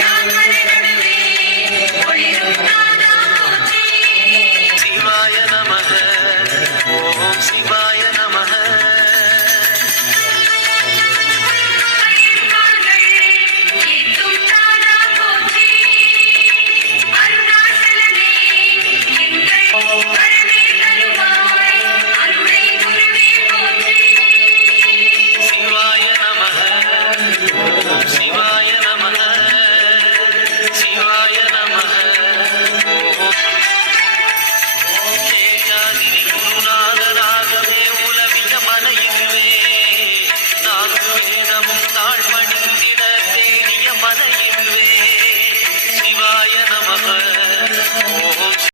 Yeah.